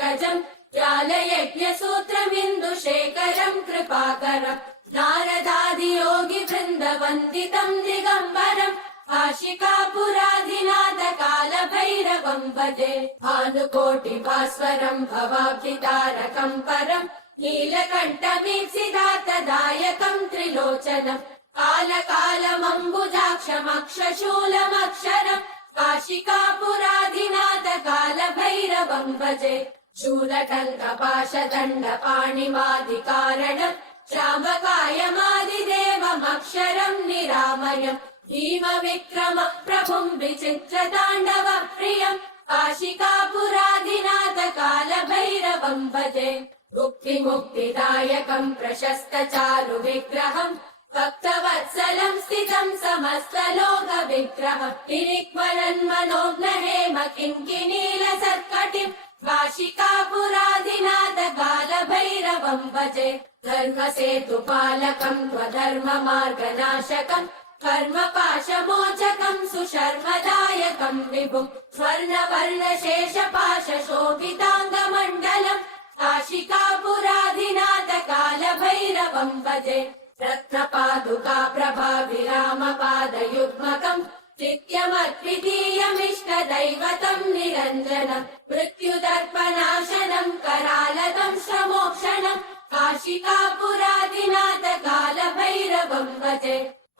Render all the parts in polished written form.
पङ्कजम् ज्ञानयज्ञसूत्रमिन्दुशेखरम् कृपाकरम् नारदादियोगिवृन्दवन्दितम् दिगम्बरम् काशिकापुराधिनाथकालभैरवम् भजे भानुकोटिभास्वरम् भवाब्धितारकम् परम् नीलकण्ठमीप्सितार्थदायकम् त्रिलोचनम् कालकालमम्बुजाक्षमक्षशूलमक्षरम् काशिकापुराधिनाथकालभैरवम् भजे शूलटङ्कपाशदण्डपाणिमादिकारणम् श्यामकायमादिदेवमक्षरम् निरामयम् भीमविक्रमः प्रभुम् विचित्रताण्डव प्रियम् काशिकापुराधिनाथकालभैरवम् भजे मुक्तिमुक्तिदायकम् प्रशस्तचारुविग्रहम् भक्तवत्सलम् स्थितम् समस्तलोकविग्रहम् निरिक्मरन्मनोज्ञहेम किङ्किणीलसत्कटिम् काशिकापुराधिनाथकालभैरवम् भजे धर्मसेतुपालकम् त्वधर्ममार्गनाशकम् कर्मपाशमोचकम् सुशर्मदायकम् विभुम् स्वर्णवर्णशेषपाशशोभिताङ्गमण्डलम् काशिकापुराधिनाथकालभैरवम् भजे रत्नपादुका प्रभाविरामपादयुग्मकम् नित्यमद्वितीयमिष्टदैवतम् निरञ्जनम् मृत्युदर्पनाशनम् करालदम् श्रमोक्षणम् काशिकापुराधिनाथकालभैरवम् भजे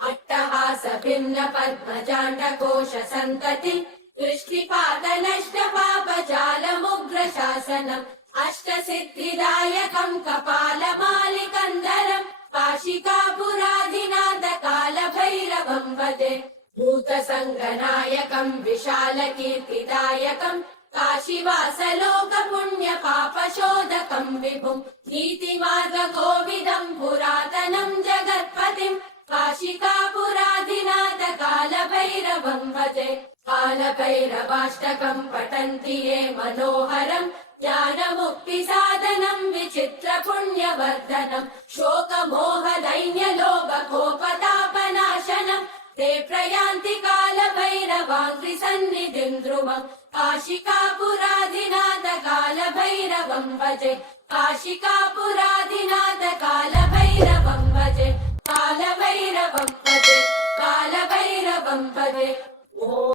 अट्टहास भिन्न पद्मजाण्डकोश सन्तति दृष्टिपातनष्टपापजालमुग्रशासनम् अष्टसिद्धिदायकम् कपालमालिकन्दरम् काशिकापुराधिनाथकालभैरवम् भजे भूतसङ्गनायकम् विशालकीर्तिदायकम् काशीवासलोकपुण्यपापशोधकम् विभुम् नीतिमार्गकोविदम् पुरातनम् जगत्पतिम् काशिकापुराधिनाथकालभैरवम् भजे कालभैरवाष्टकम् पठन्ति ये मनोहरम् ज्ञानमुक्तिसाधनम् विचित्रपुण्यवर्धनम् शोकमोहदैन्यलोभकोपतापनाशनम् ते प्रयान्ति कालभैरवाङ्घ्रिसन्निधिम् ध्रुवम् काशिकापुराधिनाथकालभैरवम् भजे काशिकापुराधिनाथकालभैरवम् भजे कालभैरवम् भजे कालभैरवम् भजे।